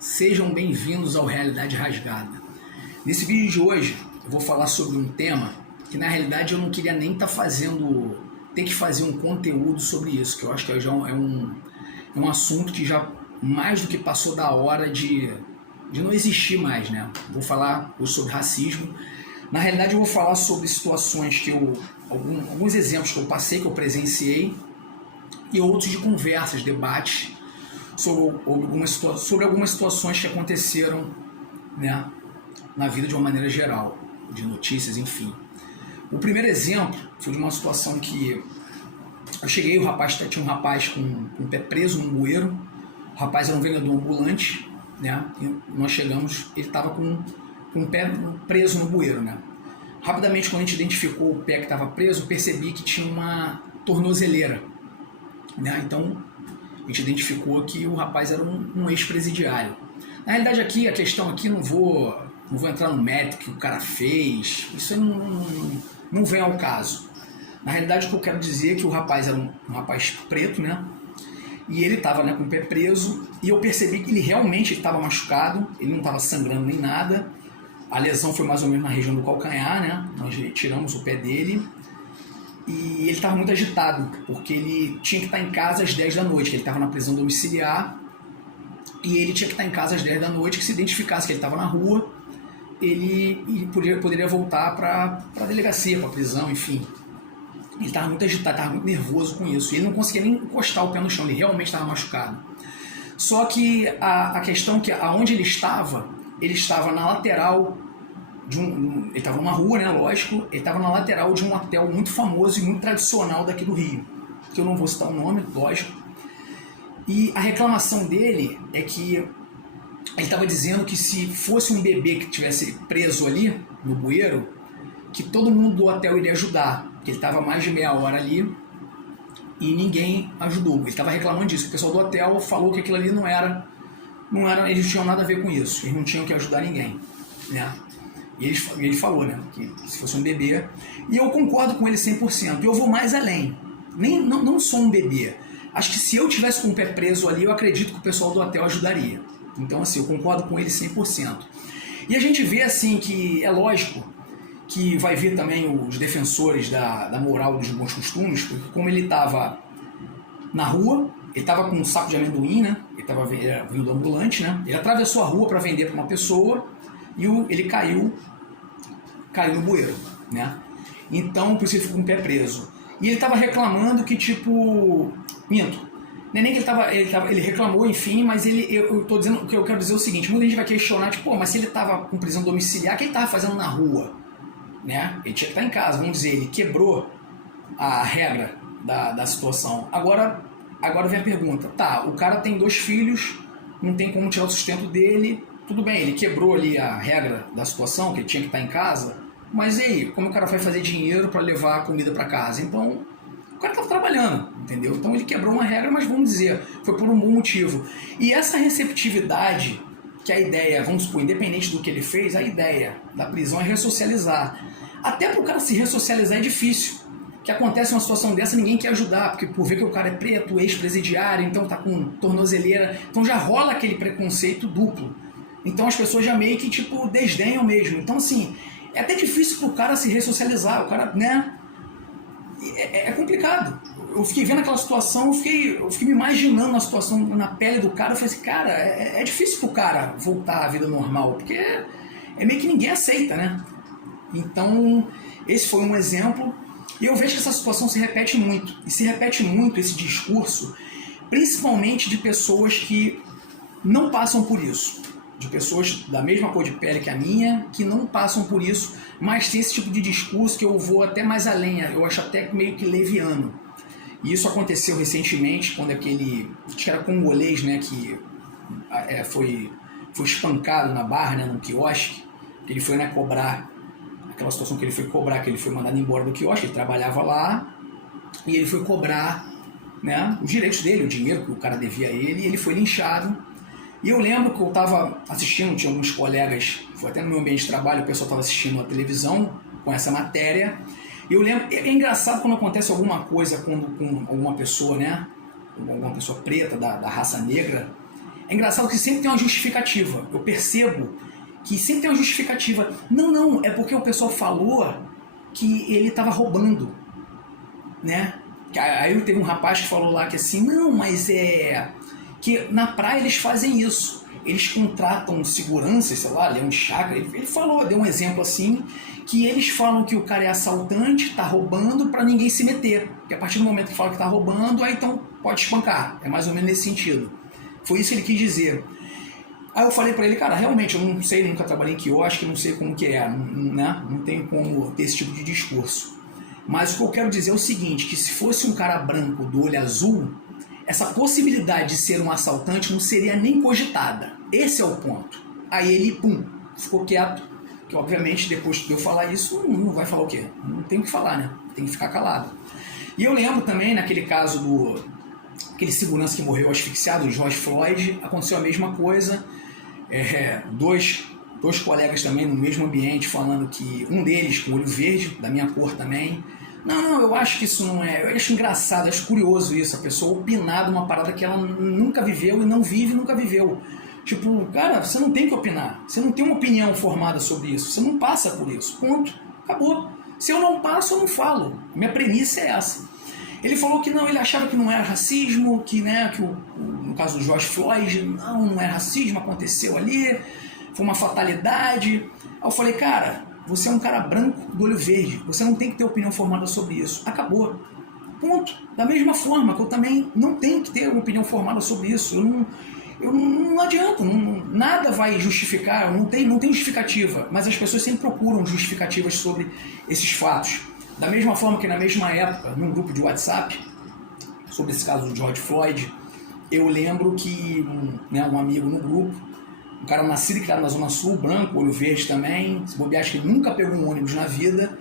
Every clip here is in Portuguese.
Sejam bem-vindos ao Realidade Rasgada. Nesse vídeo de hoje eu vou falar sobre um tema que na realidade eu não queria nem ter que fazer um conteúdo sobre isso, que eu acho que já é um assunto que já mais do que passou da hora de não existir mais, né? Vou falar hoje sobre racismo. Na realidade eu vou falar sobre situações que alguns exemplos que eu passei, que eu presenciei, e outros de conversas, debates sobre algumas situações que aconteceram, né, na vida de uma maneira geral, de notícias, enfim. O primeiro exemplo foi de uma situação que eu cheguei, tinha um rapaz com o pé preso no bueiro. O rapaz era um vendedor ambulante, né? E nós chegamos, ele estava com o pé preso no bueiro, né? Rapidamente, quando a gente identificou o pé que estava preso, eu percebi que tinha uma tornozeleira, né? Então a gente identificou que o rapaz era um ex-presidiário. Na realidade aqui, a questão aqui, não vou entrar no mérito que o cara fez, isso aí não vem ao caso. Na realidade o que eu quero dizer é que o rapaz era um rapaz preto, né? E ele estava, né, com o pé preso, e eu percebi que ele realmente estava machucado, ele não estava sangrando nem nada. A lesão foi mais ou menos na região do calcanhar, né? Nós retiramos o pé dele. E ele estava muito agitado, porque ele tinha que estar em casa às 10 da noite, que ele estava na prisão domiciliar, e ele tinha que estar em casa às 10 da noite, que se identificasse que ele estava na rua, ele poderia voltar para a delegacia, para a prisão, enfim. Ele estava muito agitado, estava muito nervoso com isso, e ele não conseguia nem encostar o pé no chão, ele realmente estava machucado. Só que a questão é que aonde ele estava na lateral ele estava numa rua, né, lógico, ele estava na lateral de um hotel muito famoso e muito tradicional daqui do Rio, que eu não vou citar o nome, lógico. E a reclamação dele é que ele estava dizendo que se fosse um bebê que tivesse preso ali, no bueiro, que todo mundo do hotel iria ajudar, porque ele estava mais de meia hora ali e ninguém ajudou. Ele estava reclamando disso, o pessoal do hotel falou que aquilo ali não era, eles não tinham nada a ver com isso, eles não tinham que ajudar ninguém, né? E ele falou, né, que se fosse um bebê, e eu concordo com ele 100%, e eu vou mais além, não sou um bebê, acho que se eu tivesse com o pé preso ali, eu acredito que o pessoal do hotel ajudaria, então assim, eu concordo com ele 100%. E a gente vê assim que é lógico que vai vir também os defensores da moral dos bons costumes, porque como ele estava na rua, ele estava com um saco de amendoim, né, ele estava vindo ambulante, né, ele atravessou a rua para vender para uma pessoa, e ele caiu no bueiro, né? Então, por isso ele ficou com o pé preso. E ele estava reclamando que, tipo... Minto. Não é nem que ele reclamou, enfim, mas eu tô dizendo, o que eu quero dizer é o seguinte, muita gente vai questionar, tipo, pô, mas se ele estava com prisão domiciliar, o que ele estava fazendo na rua? Né? Ele tinha que estar em casa, vamos dizer, ele quebrou a regra da situação. Agora vem a pergunta, tá, o cara tem 2 filhos, não tem como tirar o sustento dele... Tudo bem, ele quebrou ali a regra da situação, que ele tinha que estar em casa, mas e aí, como o cara vai fazer dinheiro para levar a comida para casa? Então, o cara estava trabalhando, entendeu? Então ele quebrou uma regra, mas vamos dizer, foi por um bom motivo. E essa receptividade, que a ideia, vamos supor, independente do que ele fez, a ideia da prisão é ressocializar. Até para o cara se ressocializar é difícil. Que acontece uma situação dessa, ninguém quer ajudar, porque por ver que o cara é preto, ex-presidiário, então tá com tornozeleira, então já rola aquele preconceito duplo. Então as pessoas já meio que, tipo, desdenham mesmo. Então, assim, é até difícil pro cara se ressocializar. O cara, né? É complicado. Eu fiquei vendo aquela situação, eu fiquei me imaginando a situação na pele do cara. Eu falei assim, cara, é difícil pro cara voltar à vida normal, porque é meio que ninguém aceita, né? Então, esse foi um exemplo. E eu vejo que essa situação se repete muito. E se repete muito esse discurso, principalmente de pessoas que não passam por isso. De pessoas da mesma cor de pele que a minha, que não passam por isso, mas tem esse tipo de discurso que eu vou até mais além, eu acho até meio que leviano. E isso aconteceu recentemente, quando acho que era congolês, né, que foi espancado na Barra, né, no quiosque, que ele foi, né, cobrar, aquela situação que ele foi cobrar, que ele foi mandado embora do quiosque, ele trabalhava lá, e ele foi cobrar, né, os direitos dele, o dinheiro que o cara devia a ele, e ele foi linchado. E eu lembro que eu estava assistindo, tinha alguns colegas, foi até no meu ambiente de trabalho, o pessoal estava assistindo a televisão com essa matéria. E eu lembro, é engraçado quando acontece alguma coisa com alguma pessoa, né? Alguma pessoa preta, da raça negra. É engraçado que sempre tem uma justificativa. Eu percebo que sempre tem uma justificativa. Não, é porque o pessoal falou que ele estava roubando, né? Aí teve um rapaz que falou lá que assim, não, mas que na praia eles fazem isso. Eles contratam seguranças, sei lá, Leão de Chácara. Ele falou, deu um exemplo assim, que eles falam que o cara é assaltante, tá roubando pra ninguém se meter. Porque a partir do momento que fala que tá roubando, aí então pode espancar. É mais ou menos nesse sentido. Foi isso que ele quis dizer. Aí eu falei pra ele, cara, realmente eu não sei, nunca trabalhei em quiosque, não sei como que é, né? Não tenho como ter esse tipo de discurso. Mas o que eu quero dizer é o seguinte, que se fosse um cara branco do olho azul, essa possibilidade de ser um assaltante não seria nem cogitada. Esse é o ponto. Aí ele, ficou quieto, que obviamente depois de eu falar isso, não vai falar o quê? Não tem o que falar, né? Tem que ficar calado. E eu lembro também, naquele caso aquele segurança que morreu asfixiado, o George Floyd, aconteceu a mesma coisa. Dois colegas também no mesmo ambiente falando que um deles com olho verde, da minha cor também. Não, eu acho que isso não é... Eu acho engraçado, acho curioso isso, a pessoa opinar de uma parada que ela nunca viveu e não vive e nunca viveu. Tipo, cara, você não tem que opinar. Você não tem uma opinião formada sobre isso. Você não passa por isso. Ponto. Acabou. Se eu não passo, eu não falo. Minha premissa é essa. Ele falou que não, ele achava que não era racismo, que, né, que no caso do George Floyd, não era racismo, aconteceu ali, foi uma fatalidade. Aí eu falei, cara, você é um cara branco do olho verde, você não tem que ter opinião formada sobre isso. Acabou. Ponto. Da mesma forma que eu também não tenho que ter uma opinião formada sobre isso. Não adianta, nada vai justificar, não tem justificativa, mas as pessoas sempre procuram justificativas sobre esses fatos. Da mesma forma que na mesma época, num grupo de WhatsApp, sobre esse caso do George Floyd, eu lembro que um amigo no grupo, um cara nascido e criado na Zona Sul, branco, olho verde também, se bobear, acho que ele nunca pegou um ônibus na vida,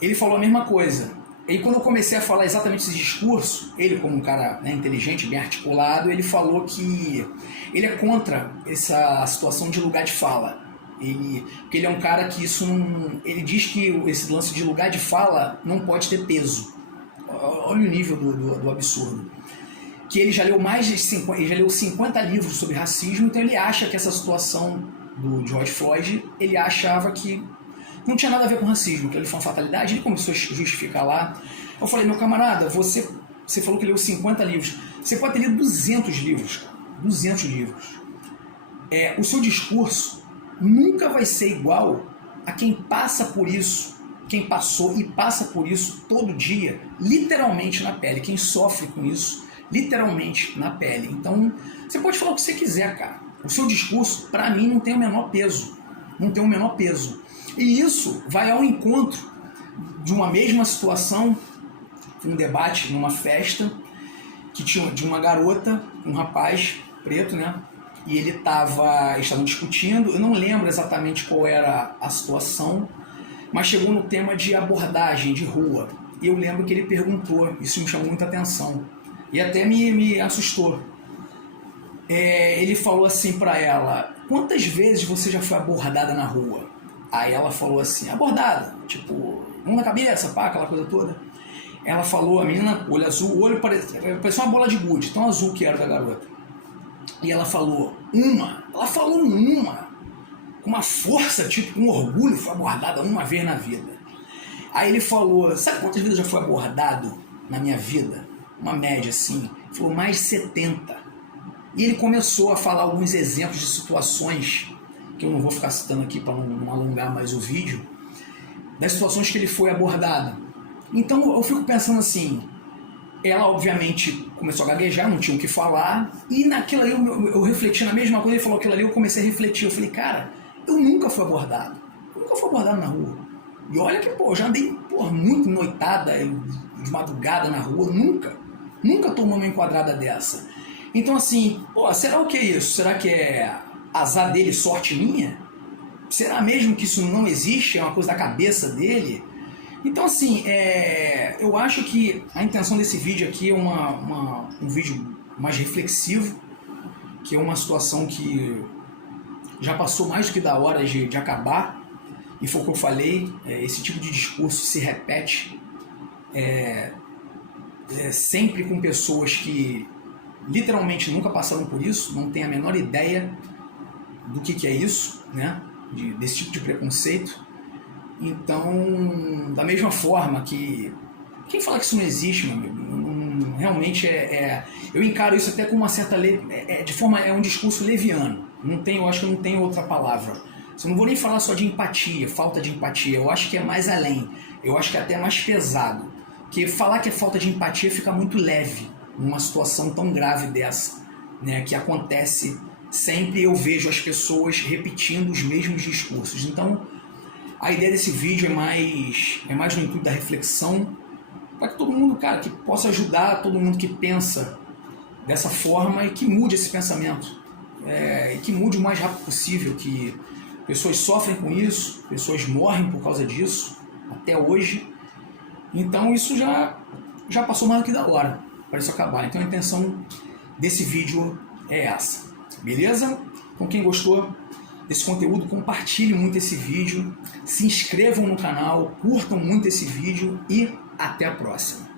ele falou a mesma coisa. E quando eu comecei a falar exatamente esse discurso, ele como um cara, né, inteligente, bem articulado, ele falou que ele é contra essa situação de lugar de fala. Porque ele é um cara que isso não... Ele diz que esse lance de lugar de fala não pode ter peso. Olha o nível do absurdo. Que ele já leu ele já leu 50 livros sobre racismo, então ele acha que essa situação do George Floyd, ele achava que não tinha nada a ver com racismo, que ele foi uma fatalidade, ele começou a justificar lá. Eu falei, meu camarada, você falou que leu 50 livros, você pode ter lido 200 livros, cara. 200 livros. O seu discurso nunca vai ser igual a quem passa por isso, quem passou e passa por isso todo dia, literalmente na pele, quem sofre com isso, literalmente na pele. Então, você pode falar o que você quiser, cara. O seu discurso, para mim, não tem o menor peso. Não tem o menor peso. E isso vai ao encontro de uma mesma situação, um debate numa festa, que tinha de uma garota, um rapaz preto, né? E estavam discutindo, eu não lembro exatamente qual era a situação, mas chegou no tema de abordagem de rua. E eu lembro que ele perguntou, isso me chamou muita atenção, e até me assustou. Ele falou assim pra ela, quantas vezes você já foi abordada na rua? Aí ela falou assim, abordada, tipo, mão na cabeça, pá, aquela coisa toda. Ela falou, a menina, olho azul, o olho parecia uma bola de gude, tão azul que era da garota. E ela falou, ela falou com uma força, tipo, com orgulho, foi abordada uma vez na vida. Aí ele falou, sabe quantas vezes eu já fui abordado na minha vida? Uma média assim, ele falou, mais de 70. E ele começou a falar alguns exemplos de situações, que eu não vou ficar citando aqui para não alongar mais o vídeo, das situações que ele foi abordado. Então eu fico pensando assim, ela obviamente começou a gaguejar, não tinha o que falar, e naquilo ali eu refleti na mesma coisa, ele falou aquilo ali, eu comecei a refletir, eu falei, cara, eu nunca fui abordado na rua. E olha que, eu já andei, muito noitada, de madrugada na rua, nunca tomei uma enquadrada dessa. Então assim, será o que é isso? Será que é azar dele, sorte minha? Será mesmo que isso não existe? É uma coisa da cabeça dele? Então assim, eu acho que a intenção desse vídeo aqui é um vídeo mais reflexivo, que é uma situação que já passou mais do que da hora de acabar, e foi o que eu falei, esse tipo de discurso se repete sempre com pessoas que literalmente nunca passaram por isso, não têm a menor ideia do que é isso, né? Desse tipo de preconceito. Então, da mesma forma que... Quem fala que isso não existe, meu amigo, realmente eu encaro isso até com uma certa... é um discurso leviano. Eu acho que não tem outra palavra. Eu não vou nem falar só de empatia, falta de empatia. Eu acho que é mais além. Eu acho que é até mais pesado. Porque falar que é falta de empatia fica muito leve numa situação tão grave dessa, né? Que acontece sempre. Eu vejo as pessoas repetindo os mesmos discursos. Então, a ideia desse vídeo é mais no intuito da reflexão, para que todo mundo, cara, que possa ajudar todo mundo que pensa dessa forma e que mude esse pensamento. E que mude o mais rápido possível, que pessoas sofrem com isso, pessoas morrem por causa disso, até hoje. Então isso já passou mais do que da hora para isso acabar. Então a intenção desse vídeo é essa, beleza? Então quem gostou desse conteúdo, compartilhe muito esse vídeo, se inscrevam no canal, curtam muito esse vídeo e até a próxima.